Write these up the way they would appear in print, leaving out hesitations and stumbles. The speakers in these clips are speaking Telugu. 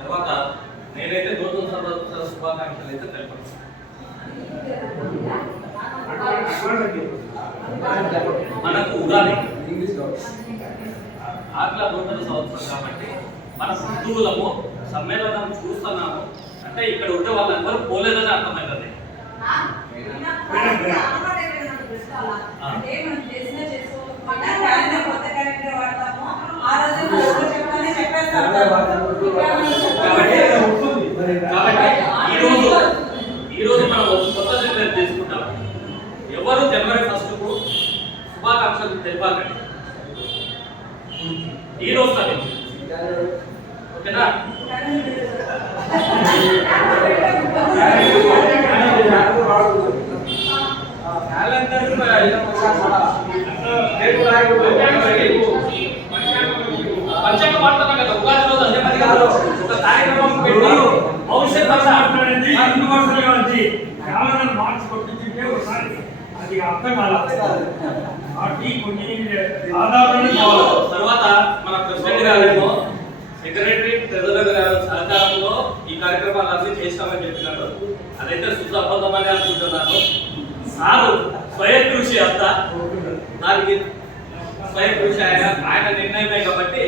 తర్వాత నేనైతే నూతన సంవత్సర శుభాకాంక్షలు అయితే తెలుపుతాను. మనకు ఉగాది ఆంగ్ల నూతన సంవత్సరం కాబట్టి మన హిందువులము సమ్మేళనం చూస్తున్నాము అంటే ఇక్కడ ఉండే వాళ్ళందరూ పోలేదని అర్థమైనది. ఈరోజు మనం కొత్త నిర్ణయం తీసుకుంటాం. ఎవరు జనవరి 1 కు శుభాకాంక్షలు తెలిపాలండి ఈ రోజు ఓకేనా? పంచాంగం వాడుతున్నాం కదా ఉగాది రోజు అదే మరి ఒక కార్యక్రమం పెట్టి భవిష్యత్ మార్క్స్ కొట్టించింటే ఒకసారి అది అర్థం తర్వాత మన ప్రెసిడెంట్ గారేమో సెక్రటరీ ట్రెజరర్ గారు సహకారంలో ఈ కార్యక్రమాలన్నీ చేస్తామని చెప్పినారు. అదైతే సుసంబద్ధమని అనుకుంటున్నాను. సారు స్వయం కృషి అంతా దానికి స్వయం కృషి ఆయన నిర్ణయమే కాబట్టి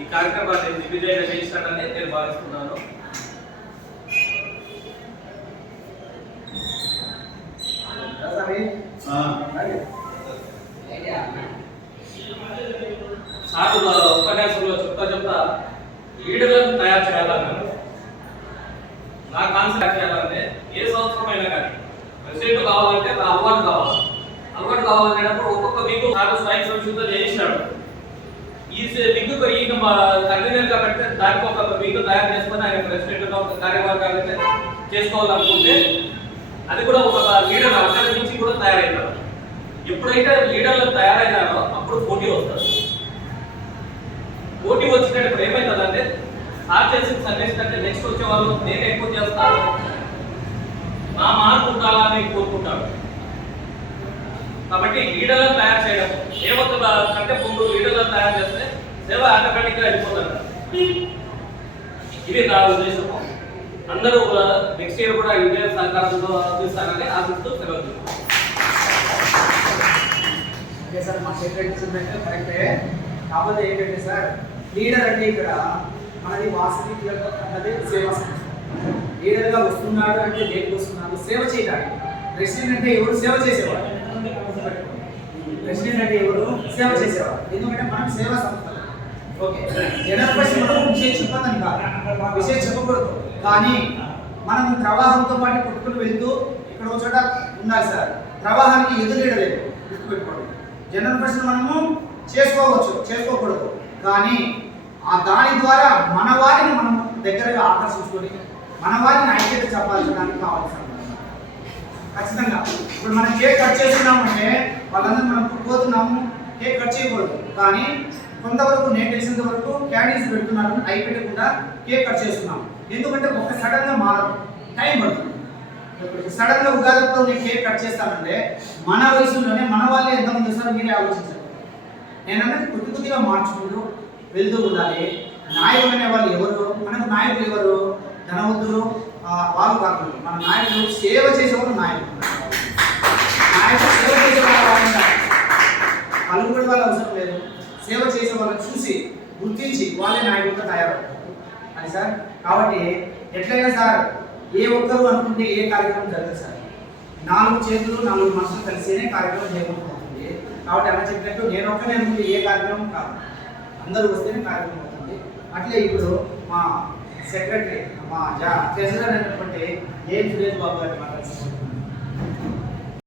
ఈ కార్యక్రమాన్ని దిగ్విజయంగా చేయిస్తాడని నేను భావిస్తున్నాను. సారు ఉపన్యాసంలో చెప్తా లీడర్లను తయారు చేయాలన్నారు. నా కాన్సెప్ట్ చేయాలంటే ఏ సంవత్సరం అయినా కానీ ప్రెసిడెంట్ కావాలంటే నా అలవాటు కావాలనేటప్పుడు ఒక్కొక్క వీక్ సారు స్వయం సంశుద్ధ చేయించాడు. ఈ వీక్ ఈయన కన్వీనర్ కాబట్టి దానికి ఒక వీక్ తయారు చేసుకొని ఆయన ప్రెసిడెంట్ ఒక కార్యవర్గాలు చేసుకోవాలనుకుంటే అది కూడా ఒక లీడర్ అక్కడి నుంచి కూడా తయారైనారు. ఎప్పుడైతే లీడర్లు తయారైనారో అప్పుడు పోటీ వస్తుంది. పోటీ వచ్చినప్పుడు ఏమవుతుందంటే స్టార్ట్ చేసిన సర్వీస్ కంటే నెక్స్ట్ వచ్చే వాళ్ళు నేను ఎక్కువ చేస్తాను నా మార్పు ఉండాలని కోరుకుంటాడు. కాబట్టి లీడర్లను తయారు చేయడం సేవ కంటే ముందు లీడర్లను తయారు చేస్తే సేవ ఆటోమేటిక్గా వెళ్ళిపోతారు. ఇది నా ఉద్దేశం. అందరూ నెక్స్ట్ ఇయర్ కూడా ఇదే సహకారంతో అందిస్తారని ఆశిస్తూ సెలవు. ఓకే సార్, మా సెక్రటరీ కరెక్టే. కాకపోతే ఏంటంటే సార్ లీడర్ అంటే ఇక్కడ మనది వాసవి అన్నది సేవ సంస్థ. లీడర్గా వస్తున్నాడు అంటే దేనికి వస్తున్నాడు? సేవ చేయడానికి. ప్రెసిడెంట్ అంటే ఎవరు? సేవ చేసేవాడు. ప్రెసిడెంట్ అంటే ఎవరు? సేవ చేసేవాడు. ఎందుకంటే మనం సేవా సంస్థ. ఓకే, జనరల్ పరిస్థితి మనం విషయం చెప్పదని కాదు, విషయం చెప్పకూడదు. కానీ మనం ప్రవాహంతో పాటు కొట్టుకుని వెళ్తూ ఇక్కడ ఒక చోట ఉండాలి సార్. ప్రవాహానికి ఎదురులేదు గుర్తుపెట్టుకోండి. జనరల్ పరిస్థితి మనము చేసుకోవచ్చు, చేసుకోకూడదు. కానీ ఆ దాని ద్వారా మన వారిని మనం దగ్గరగా ఆకర్షించుకొని మన వారిని ఐక్యత చెప్పాల్సడానికి కావాలి సార్. ఖచ్చితంగా ఇప్పుడు మనం కేక్ కట్ చేస్తున్నామంటే వాళ్ళందరూ మనం పోతున్నాము, కేక్ కట్ చేయకూడదు. కానీ కొంతవరకు నేను తెలిసినంత వరకు క్యాండిల్స్ పెడుతున్నారు, అవి పెట్టకుండా కేక్ కట్ చేస్తున్నాం. ఎందుకంటే ఒక సడన్గా మారదు, టైం పడుతుంది. సడన్గా ఉగాదితో నేను కేక్ కట్ చేస్తానంటే మన వయసులోనే మన వాళ్ళే ఎంతమంది వస్తారో మీరే ఆలోచించారు. నేనన్నది కొద్దిగా మార్చుకుంటూ వెళ్తూ ఉండాలి. నాయకులు అనే వాళ్ళు ఎవరు? మనకు నాయకులు ఎవరు? ధనవంతులు వాళ్ళు కాకుండా మన నాయకులు సేవ చేసేవాళ్ళు నాయకులు. నాయకులు సేవ చేసేవాళ్ళు పలుకుబడి వాళ్ళు అవసరం లేదు. సేవ చేసే వాళ్ళని చూసి గుర్తించి వాళ్ళే నాయకులుగా తయారవుతారు అని సార్. కాబట్టి ఎట్లయినా సార్ ఏ ఒక్కరు అనుకుంటే ఏ కార్యక్రమం జరగదు సార్. 4 చేతులు 4 మనసులు కలిసేనే కార్యక్రమం చేయబోతుంది. కాబట్టి అలా చెప్పినట్టు నేను ఒక్కనే అనుకుంటే ఏ కార్యక్రమం కాదు, అందరూ వస్తేనే కార్యక్రమం అవుతుంది. అట్లే ఇప్పుడు మా సెక్రటరీ మా ట్రెజరర్ అయినటువంటి ఏ సురేష్ బాబు గారిని మాట్లాడుతున్నాను.